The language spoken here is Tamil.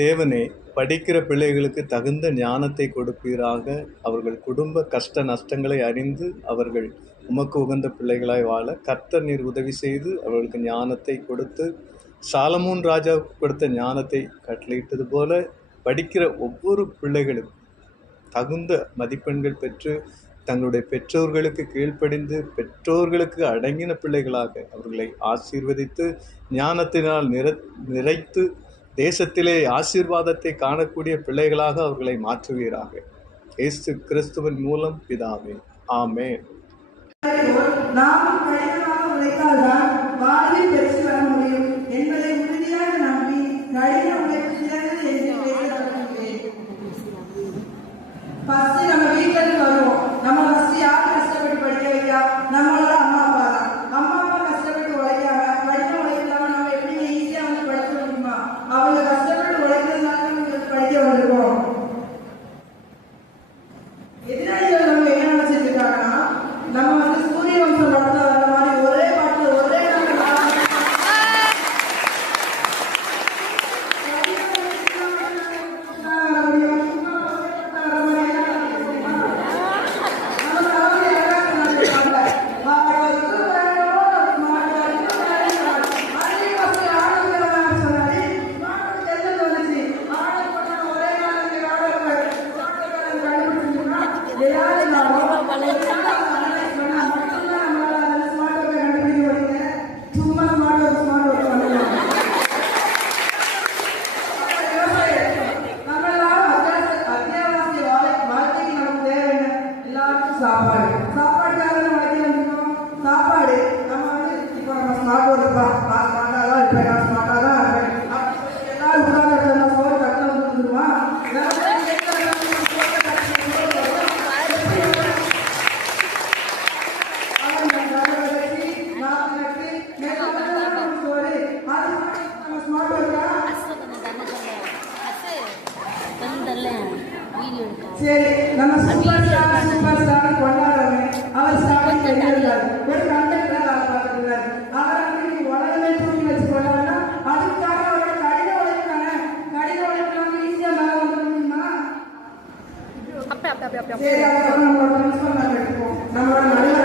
தேவனே, படிக்கிற பிள்ளைகளுக்கு தகுந்த ஞானத்தை கொடுப்பீராக. அவர்கள் குடும்ப கஷ்ட நஷ்டங்களை அறிந்து அவர்கள் உமக்கு உகந்த பிள்ளைகளாய் வாழ கர்த்தர் நீர் உதவி செய்து அவர்களுக்கு ஞானத்தை கொடுத்து, சாலமோன் ராஜா கொடுத்த ஞானத்தை கட்டளையிட்டது போல படிக்கிற ஒவ்வொரு பிள்ளைகளும் தகுந்த மதிப்பெண்கள் பெற்று தங்களுடைய பெற்றோர்களுக்கு கீழ்ப்படிந்து பெற்றோர்களுக்கு அடங்கின பிள்ளைகளாக அவர்களை ஆசீர்வதித்து ஞானத்தினால் நிறைத்து தேசத்திலே ஆசீர்வாதத்தை காணக்கூடிய பிள்ளைகளாக அவர்களை மாற்றுவீராக. இயேசு கிறிஸ்துவின் மூலம் பிதாவே, ஆமென். நாம் கடினமாக உழைத்தால்தான் வாழ்வில் வெற்றி பெற முடியும் என்பதை உறுதியாக நம்பி கடின உழைப்பு சிறந்தது என்று ஃபர்ஸ்ட் நம்ம வீட்டுல இருந்து வருவோம். நம்ம ஃபர்ஸ்ட் யார் கஷ்டப்பட்டு படிக்க வைக்கா? நம்மளோட அம்மா அப்பா தான். அம்மா அப்பா கஷ்டப்பட்டு உழைக்காம கடின உழைக்கலாம் நம்ம எப்படி ஈஸியா வந்து படிக்க முடியுமா? அவங்க கஷ்டப்பட்டு உழைக்கிறதுனால நம்ம படிக்க வந்திருக்கோம். எதிராளிகள் நம்ம என்ன நினைச்சிட்டு இருக்காங்கன்னா, நம்ம வந்து சூரிய வம்சம் படத்துல வர மாதிரி ஒரே பாட்டுல ஒரே சரி நம்ம சூப்பர் ஸ்டார் கொண்டாடுறவங்க அவர் ஸ்டார்டிங் எழுதியிருந்தார். ஒரு கண்டக்டரா வேலை பார்த்துருந்தார். அவரை வந்து உலகமே தூக்கி வச்சு கொண்டாடுனா அதுக்காக அவரோட கடின உழைப்பான கடின உழைப்பு ஈஸியா மேல வந்து முடியுமா? சரி, அதுக்கப்புறம் நம்மளோட பிரின்சிபல் எடுத்துப்போம். நம்மளோட நல்ல